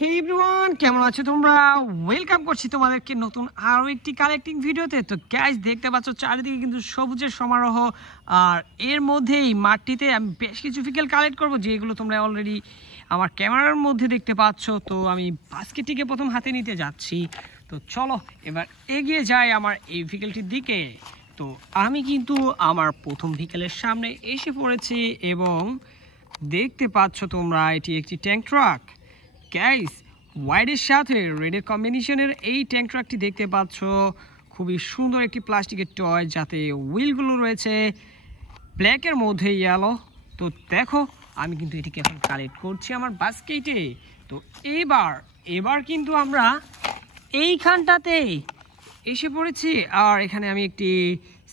হে everyone, কেমন আছো তোমরা? ওয়েলকাম করছি তোমাদেরকে নতুন আরও একটি কালেক্টিং ভিডিওতে। তো গ্যাস দেখতে পাচ্ছ চারিদিকে কিন্তু সবুজের সমারোহ। আর এর মধ্যেই মাঠটিতে আমি বেশ কিছু ফিকেল কালেক্ট করবো, যেগুলো তোমরা অলরেডি আমার ক্যামেরার মধ্যে দেখতে পাচ্ছ। তো আমি বাস্কেটটিকে প্রথম হাতে নিতে যাচ্ছি। তো চলো এবার এগিয়ে যাই আমার এই ভিকেলটির দিকে। তো আমি কিন্তু আমার প্রথম ভিকেলের সামনে এসে পড়েছি এবং দেখতে পাচ্ছ তোমরা এটি একটি ট্যাঙ্ক ট্রাক। গাইস, হোয়াইটের সাথে রেডের কম্বিনেশনের এই ট্যাঙ্ক ট্রাকটি দেখতে পাচ্ছ, খুবই সুন্দর একটি প্লাস্টিকের টয়, যাতে হুইলগুলো রয়েছে ব্ল্যাকের মধ্যে ইয়েলো। তো দেখো আমি কিন্তু এটিকে এখন কালেক্ট করছি আমার বাস্কেটে। তো এবার কিন্তু আমরা এইখানটাতে এসে পড়েছি। আর এখানে আমি একটি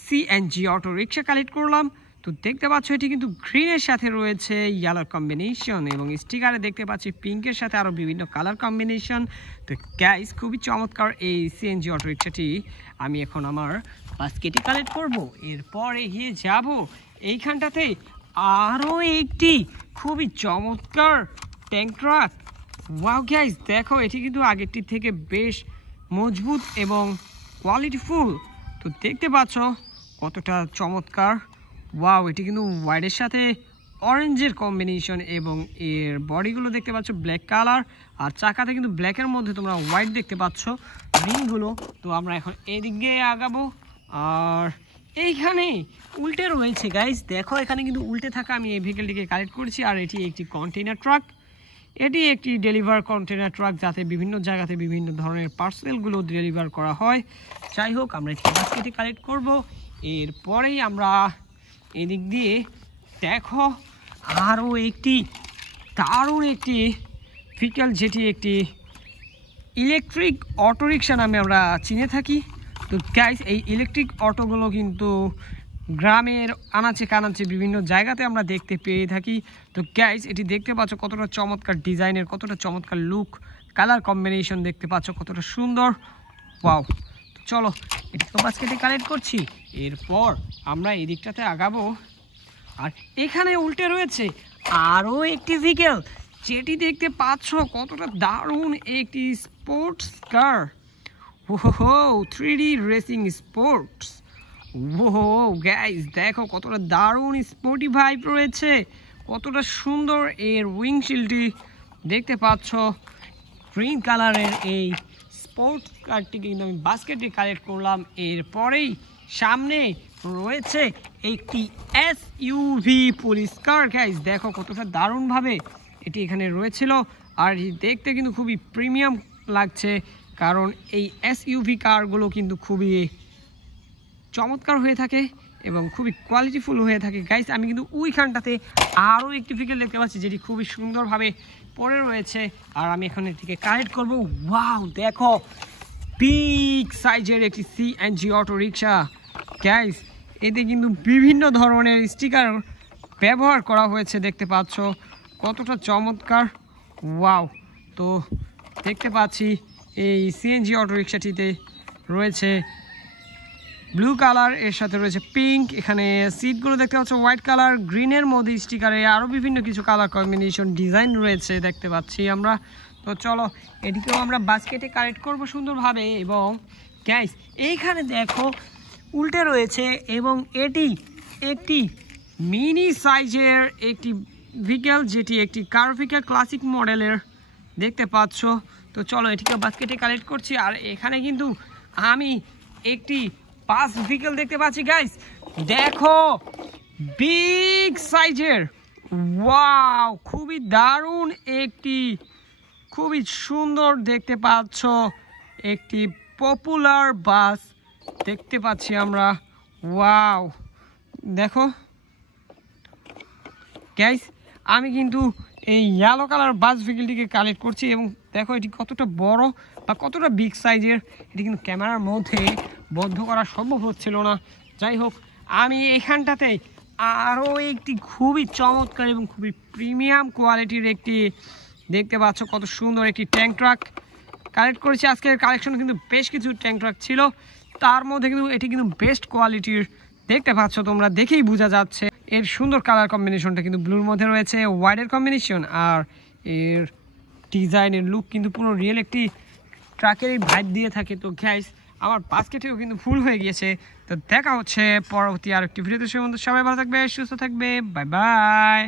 সিএনজি অটো রিক্সা কালেক্ট করলাম। তো দেখতে পাচ্ছ এটি কিন্তু গ্রিনের সাথে রয়েছে ইয়েলোর কম্বিনেশন, এবং স্টিকারে দেখতে পাচ্ছি পিঙ্কের সাথে আরও বিভিন্ন কালার কম্বিনেশন। তো গাইস, খুবই চমৎকার এই সিএনজি অটো রিক্সাটি আমি এখন আমার বাস্কেটে কালেক্ট করব। এরপর এগিয়ে যাব এইখানটাতে আরও একটি খুবই চমৎকার ট্যাঙ্ক ট্রাক। ওয়াও গাইস, দেখো এটি কিন্তু আগেরটির থেকে বেশ মজবুত এবং কোয়ালিটিফুল। তো দেখতে পাচ্ছ কতটা চমৎকার। ওয়াও, এটি কিন্তু হোয়াইটের সাথে অরেঞ্জের কম্বিনেশন, এবং এর বডিগুলো দেখতে পাচ্ছ ব্ল্যাক কালার, আর চাকাতে কিন্তু ব্ল্যাকের মধ্যে তোমরা হোয়াইট দেখতে পাচ্ছ রিংগুলো। তো আমরা এখন এদিক দিয়ে আগাবো। আর এইখানে উল্টে রয়েছে গাইস, দেখো এখানে কিন্তু উল্টে থাকা আমি এই ভেহিকেলটিকে কালেক্ট করেছি। আর এটি একটি কন্টেইনার ট্রাক। এটি একটি ডেলিভার কন্টেনার ট্রাক, যাতে বিভিন্ন জায়গাতে বিভিন্ন ধরনের পার্সেলগুলো ডেলিভার করা হয়। যাই হোক, আমরা এটি বাস্কেটে কালেক্ট করব। এরপরেই আমরা এদিক দিয়ে দেখো আরও একটি দারুণ একটি ভেহিকেল, যেটি একটি ইলেকট্রিক অটোরিকশা নামে আমরা চিনে থাকি। তো গাইস, এই ইলেকট্রিক অটোগুলো কিন্তু গ্রামের আনাচে কানাচে বিভিন্ন জায়গাতে আমরা দেখতে পেয়ে থাকি। তো গাইস, এটি দেখতে পাচ্ছ কতটা চমৎকার ডিজাইনের, কতটা চমৎকার লুক, কালার কম্বিনেশন দেখতে পাচ্ছ কতটা সুন্দর। ওয়াও, তো চলো এটি তো বাস্কেটে কালেক্ট করছি। এরপর আমরা এই দিকটাতে আগাবো। আর এখানে উল্টে রয়েছে আরও একটি ভেহিকেল, যেটি দেখতে পাচ্ছ কতটা দারুণ একটি স্পোর্টস কার। ওহো, 3D রেসিং স্পোর্টস। ওহো গাইস, দেখো কতটা দারুণ স্পোর্টি ভাইব রয়েছে, কতটা সুন্দর এর উইংশিল্ডটি দেখতে পাচ্ছ। গ্রিন কালারের এই স্পোর্টস কারটিকে কিন্তু আমি বাস্কেটে কালেক্ট করলাম। এরপরেই সামনে রয়েছে একটি এসইউভি পুলিশ কার। গাইস, দেখো কতটা দারুণভাবে এটি এখানে রয়েছিল। আর দেখতে কিন্তু খুবই প্রিমিয়াম লাগছে, কারণ এই এসইউভি কারগুলো কিন্তু খুবই চমৎকার হয়ে থাকে এবং খুবই কোয়ালিটিফুল হয়ে থাকে। গাইস, আমি কিন্তু ওইখানটাতে আরও একটি ভেহিকেল দেখতে পাচ্ছি, যেটি খুবই সুন্দরভাবে পড়ে রয়েছে। আর আমি এখন এটিকে কালেক্ট করবো। ওয়াও, দেখো বিগ সাইজের একটি সিএনজি অটো রিক্সা। গাইস, এতে কিন্তু বিভিন্ন ধরনের স্টিকার ব্যবহার করা হয়েছে, দেখতে পাচ্ছ কতটা চমৎকার। ওয়াও, তো দেখতে পাচ্ছি এই সিএনজি অটো রিক্সাটিতে রয়েছে ব্লু কালার, এর সাথে রয়েছে পিঙ্ক। এখানে সিটগুলো দেখতে পাচ্ছ হোয়াইট কালার, গ্রিনের মধ্যে স্টিকারে আরও বিভিন্ন কিছু কালার কম্বিনেশন ডিজাইন রয়েছে দেখতে পাচ্ছি আমরা। তো চলো এটিকেও আমরা বাস্কেটে কালেক্ট করব সুন্দরভাবে। এবং গাইস, এইখানে দেখো উল্টে রয়েছে, এবং এটি একটি মিনি সাইজের একটি ভেহিকেল, যেটি একটি কার ভেহিকেল ক্লাসিক মডেলের দেখতে পাচ্ছ। তো চলো এটিকে বাস্কেটে কালেক্ট করছি। আর এখানে কিন্তু আমি একটি বাস ভেহিকেল দেখতে পাচ্ছি। গাইস, দেখো বিগ সাইজের, ওয়াও, খুবই দারুণ একটি, খুবই সুন্দর দেখতে পাচ্ছ একটি পপুলার বাস দেখতে পাচ্ছি আমরা। ওয়াও, দেখো গাইস, আমি কিন্তু এই ইয়েলো কালার বাস ভেহিকেলটিকে কালেক্ট করছি, এবং দেখো এটি কতটা বড় বা কতটা বিগ সাইজের। এটি কিন্তু ক্যামেরার মধ্যে বদ্ধ করা সম্ভব হচ্ছিল না। যাই হোক, আমি এখানটাতে আরও একটি খুবই চমৎকার এবং খুবই প্রিমিয়াম কোয়ালিটির একটি দেখতে পাচ্ছ কত সুন্দর একটি ট্যাঙ্ক ট্রাক কালেক্ট করেছি। আজকের কালেকশন কিন্তু বেশ কিছু ট্যাঙ্ক ট্রাক ছিল, তার মধ্যে কিন্তু এটি কিন্তু বেস্ট কোয়ালিটির দেখতে পাচ্ছ, তোমরা দেখেই বোঝা যাচ্ছে। এর সুন্দর কালার কম্বিনেশনটা কিন্তু ব্লুর মধ্যে রয়েছে, হোয়াইটের কম্বিনেশন, আর এর ডিজাইনের লুক কিন্তু পুরো রিয়েল একটি ট্রাকের ভাইব দিয়ে থাকে। তো গাইস আমার বাস্কেটেও কিন্তু ফুল হয়ে গিয়েছে। তো দেখা হচ্ছে পরবর্তী আর একটি ভিডিওতে। সবাই ভালো থাকবে, সুস্থ থাকবে, বাই বাই।